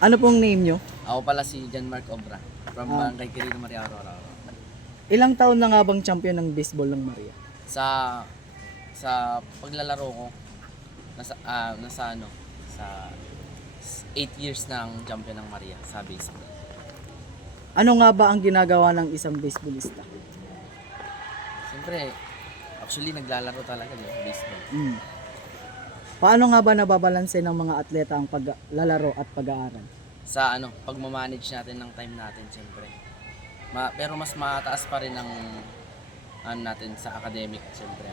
Ano pong name nyo? Ako pala si John Mark Obra from Barangay Quirino, Maria Aurora. Ilang taon na nga bang champion ng baseball ng Maria? Sa sa paglalaro ko nasa ano sa 8 years ng champion ng Maria sa baseball. Ano nga ba ang ginagawa ng isang baseballista? Siyempre, actually naglalaro talaga ng baseball. Paano nga ba nababalanse ng mga atleta ang paglalaro at pag-aaral? Sa pagmamanage natin ng time natin, siyempre. Pero mas mataas pa rin ang natin sa academic, siyempre.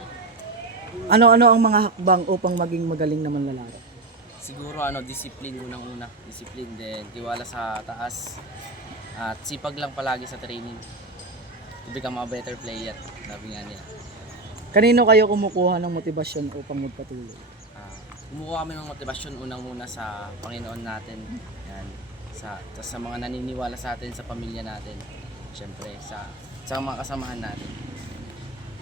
Ano-ano ang mga hakbang upang maging magaling na manlalaro? Siguro discipline unang-una, discipline din, tiwala sa taas at sipag lang palagi sa training to become a better player, sabi nga nila. Kanino kayo kumukuha ng motibasyon upang magpatuloy? Kumukuha kami ng motivasyon unang-una sa Panginoon natin, yan, sa mga naniniwala sa atin, sa pamilya natin, syempre sa mga kasamahan natin.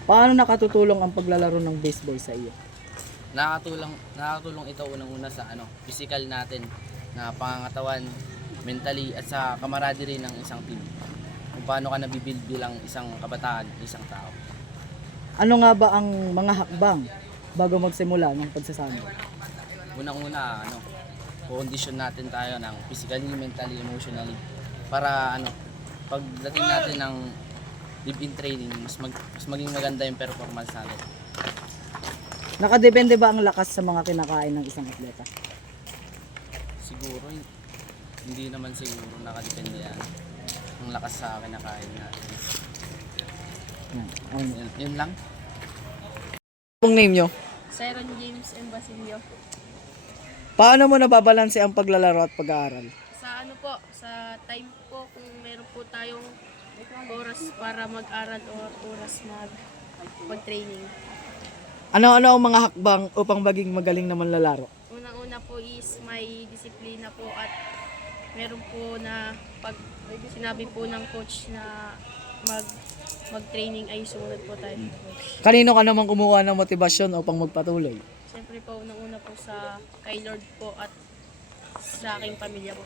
Paano nakatutulong ang paglalaro ng baseball sa iyo? Nakakatulong ito unang-una sa physical natin na pangangatawan, mentally at sa camaraderie ng isang team. Kung paano ka nabibuild bilang isang kabataan, isang tao. Ano nga ba ang mga hakbang bago magsimula ng pagsasama? Unang-una, kondisyon natin tayo ng physically, mentally, emotionally para pagdating natin ng live-in training, mas maging maganda yung performance natin. Nakadepende ba ang lakas sa mga kinakain ng isang atleta? Siguro, hindi naman siguro nakadepende yan. Ang lakas sa kinakain natin. Yun lang. Anong name nyo? Siron James M. Basilio. Paano mo nababalanse ang paglalaro at pag-aaral? Sa time po, kung meron po tayong oras para mag-aral o oras mag-training. Ano-ano ang mga hakbang upang maging magaling na manlalaro? Unang-una po is may disiplina po at meron po na pag sinabi po ng coach na mag-training ay sumunod po tayo ng coach. Kanino ka naman kumuha ng motibasyon upang magpatuloy? Siyempre po, unang-una po sa kay Lord po at sa aking pamilya po.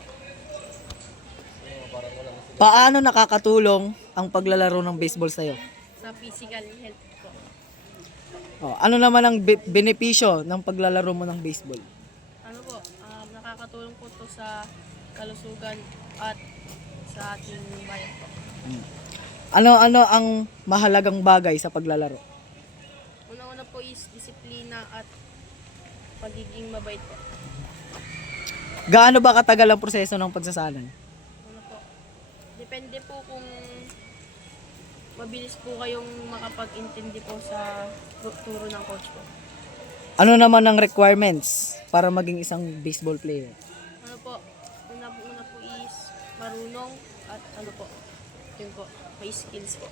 Paano nakakatulong ang paglalaro ng baseball sa'yo? Sa physical health po. Ano naman ang benepisyo ng paglalaro mo ng baseball? Nakakatulong po to sa kalusugan at sa ating bayan po. Ano-ano ang mahalagang bagay sa paglalaro? Una-una po is disiplina at pagiging mabait po. Gaano ba katagal ang proseso ng pagsasanay? Ano po, depende po kung mabilis po kayong makapag-intindi po sa turo ng coach po. Ano naman ang requirements para maging isang baseball player? Ano po, una po is marunong at yun po, may skills po.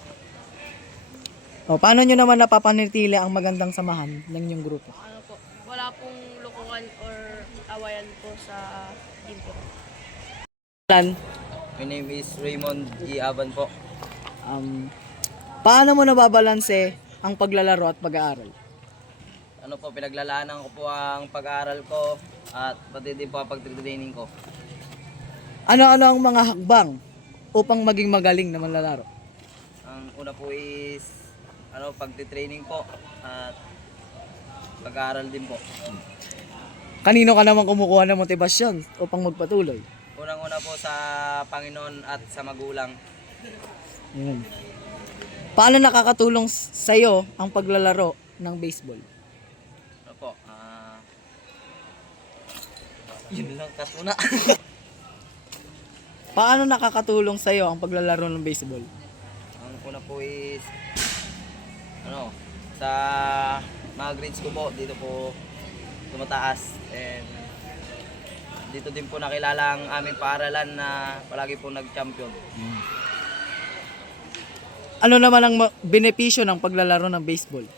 Paano nyo naman napapanatili ang magandang samahan ng inyong grupo? Wala pong lokohan or awayan po sa team po. My name is Raymond G. Aban po. Paano mo nababalanse ang paglalaro at pag-aaral? Pinaglalaanan ko po ang pag-aaral ko at pati din po ang pag-training ko. Ano-ano ang mga hakbang upang maging magaling na manlalaro? Ang una po is pagti-training po at pag-aaral din po. Kanino ka naman kumukuha ng motibasyon upang magpatuloy? Unang-una po sa Panginoon at sa magulang. Ayan. Paano nakakatulong sa'yo ang paglalaro ng baseball? Yun lang katuna. Paano nakakatulong sa'yo ang paglalaro ng baseball? Ang una po is sa mga grades ko po, dito po tumataas and dito din po nakilala ang aming paaralan na palagi po nag-champion. Ano naman ang benepisyo ng paglalaro ng baseball?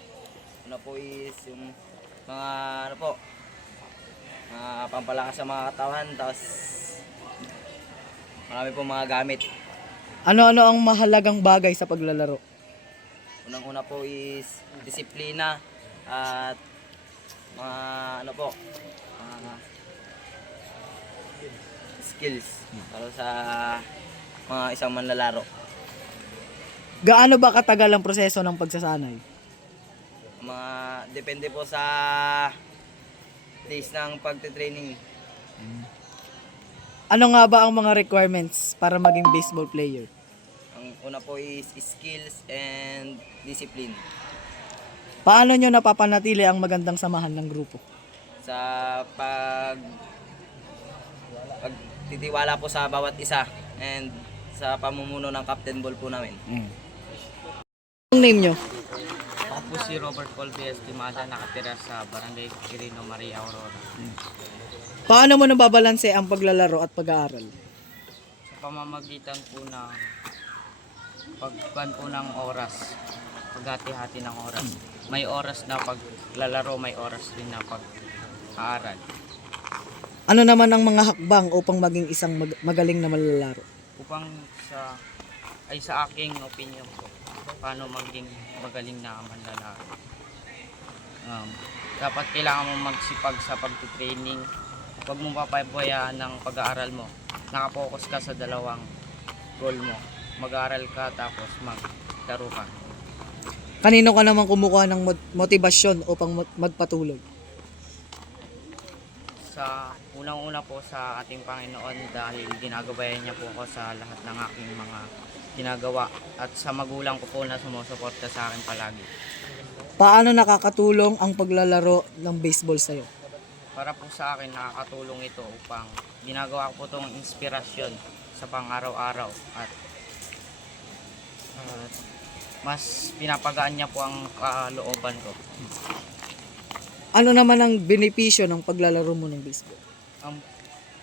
Una po is yung mga pampalakas sa mga katawan, tapos marami po mga gamit. Ano-ano ang mahalagang bagay sa paglalaro? Unang-una po is disiplina at mga skills para sa mga isang manlalaro. Gaano ba katagal ang proseso ng pagsasanay? Mga depende po sa days ng pagte-training. Ano nga ba ang mga requirements para maging baseball player? Ang una po is skills and discipline. Paano nyo napapanatili ang magandang samahan ng grupo? Sa pagtitiwala po sa bawat isa and sa pamumuno ng captain ball po namin. Ang name nyo? Ako po si Robert Colby Estimada, nakatira sa Barangay Quirino, Maria Aurora. Paano mo nababalanse ang paglalaro at pag-aaral? Sa pamamagitan po ng pagkuhan po ng oras, paghati-hati ng oras. May oras na paglalaro, may oras din na pag-aaral. Ano naman ang mga hakbang upang maging isang magaling na manlalaro? Upang sa aking opinion po, paano maging magaling na manlalaro. Dapat kailangan mo magsipag sa pagtitraining. Huwag mong papabayaan ng pag-aaral mo. Nakapokus ka sa dalawang goal mo. Mag-aaral ka tapos maglaro ka. Kanino ka naman kumukuha ng motivasyon upang magpatuloy? Sa unang-una po sa ating Panginoon dahil ginagabayan niya po ako sa lahat ng aking mga ginagawa at sa magulang ko po na sumusuporta sa akin palagi. Paano nakakatulong ang paglalaro ng baseball sa'yo? Para po sa akin nakakatulong ito upang ginagawa ko po itong inspirasyon sa pang-araw-araw at mas pinapagaan niya po ang kalooban ko. Ano naman ang benepisyo ng paglalaro mo ng baseball?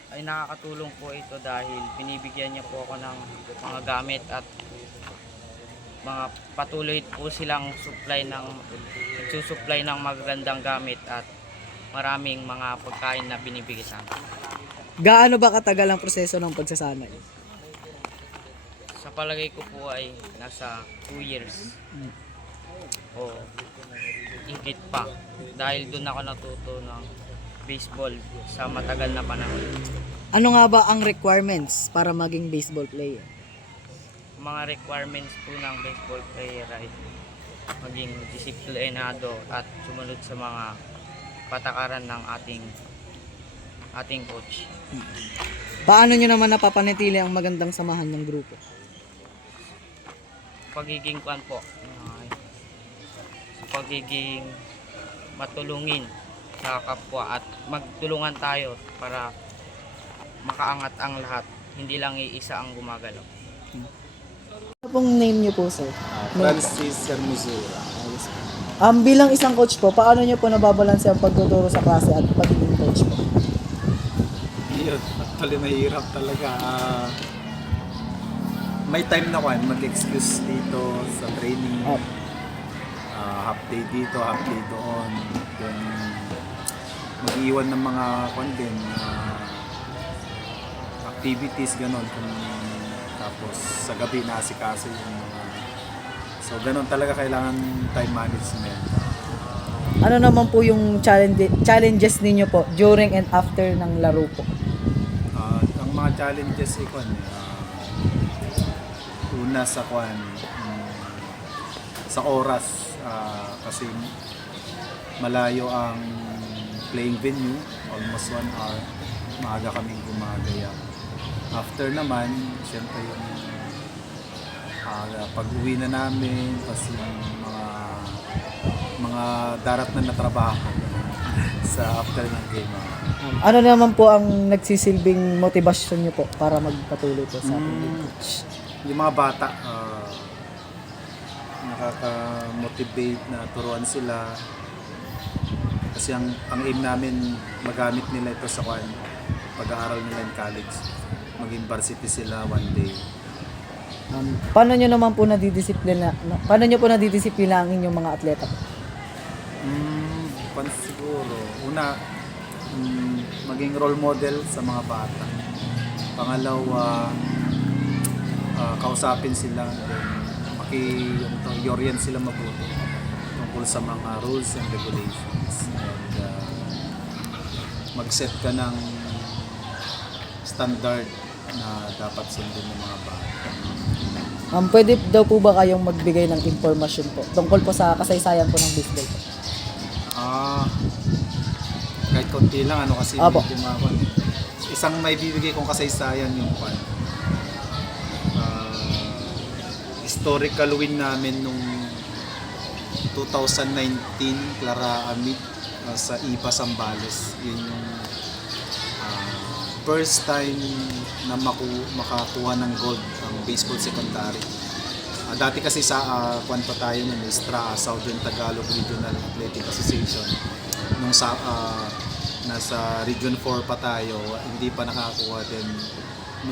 Ay nakakatulong po ito dahil binibigyan niya po ako ng mga gamit at mga patuloy po silang nagsusupply ng magagandang gamit at maraming mga pagkain na binibigay sa amin. Gaano ba katagal ang proseso ng pagsasanay? Sa palagay ko po ay nasa 2 years o higit pa dahil doon ako natuto ng baseball sa matagal na panahon. Ano nga ba ang requirements para maging baseball player? Mga requirements po ng baseball player ay maging disiplinado at sumunod sa mga patakaran ng ating coach. Paano nyo naman napapanatili ang magandang samahan ng grupo? Pagiging kwan po, pagiging matulungin sa kapwa at magtulungan tayo para makaangat ang lahat, hindi lang iisa ang gumagalaw. Ano pong name nyo po, sir? Francis Hermosura. Bilang isang coach po, paano nyo po nababalanse ang pagtuturo sa klase at pagiging coach po? Yun, actually mahirap talaga. May time na mag-excuse dito sa training. Half day dito, half day doon. Then, mag-iwan ng mga activities, gano'n. Tapos, sa gabi naasikaso yung mga... So, gano'n talaga kailangan time management. Ano naman po yung challenges ninyo po during and after ng laro po? Ang mga challenges una sa sa oras. Kasi malayo ang playing venue, almost 1 hour, maaga kaming gumagaya. After naman, syempre yung pag-uwi na namin, tapos yung mga darat na trabaho sa after ng game. Ano naman po ang nagsisilbing motivasyon nyo po para magpatuloy po sa ating coach? Yung mga bata, nakaka-motivate na turuan sila kasi ang aim namin magamit nila ito sa pag-aaral nila in college, maging varsity sila one day. Paano nyo naman po nadidisiplina ang inyong mga atleta po? Siguro una maging role model sa mga bata, pangalawa kausapin sila, i-orient sila mabuti tungkol sa mga rules and regulations, and mag-set ka ng standard na dapat sundin ng mga bata. Pwede daw po ba kayong magbigay ng impormasyon po tungkol po sa kasaysayan po ng baseball po? Kahit konti lang kasi Apo. medyo isang may bibigay kong kasaysayan yung historical win namin nung 2019 Clara Amid sa IPA Zambales. Yun yung first time na makakuha ng gold ang baseball secondary. Dati kasi sa kwento tayo ng Southern Tagalog Regional Athletic Association. Nung nasa Region 4 pa tayo, hindi pa nakakuha din.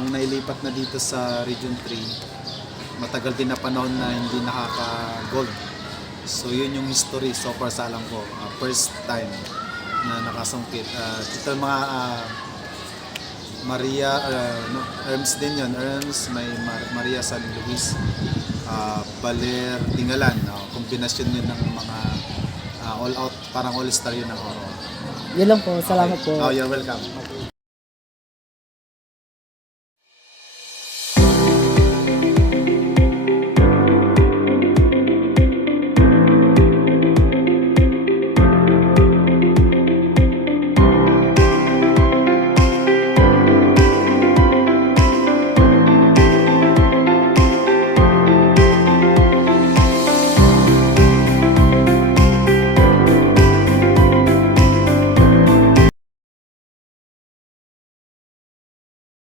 Nung nailipat na dito sa Region 3, matagal din na panahon na hindi nakaka-gold. So yun yung history so far sa alam ko. First time na nakasungkit. Ito mga Maria, Erms din yun. Erms, may Maria San Luis, Baler, Tingalan. Kombinasyon yun ng mga all-out, parang all-star yun ng Oro. Yun lang po. Salamat po. You're welcome.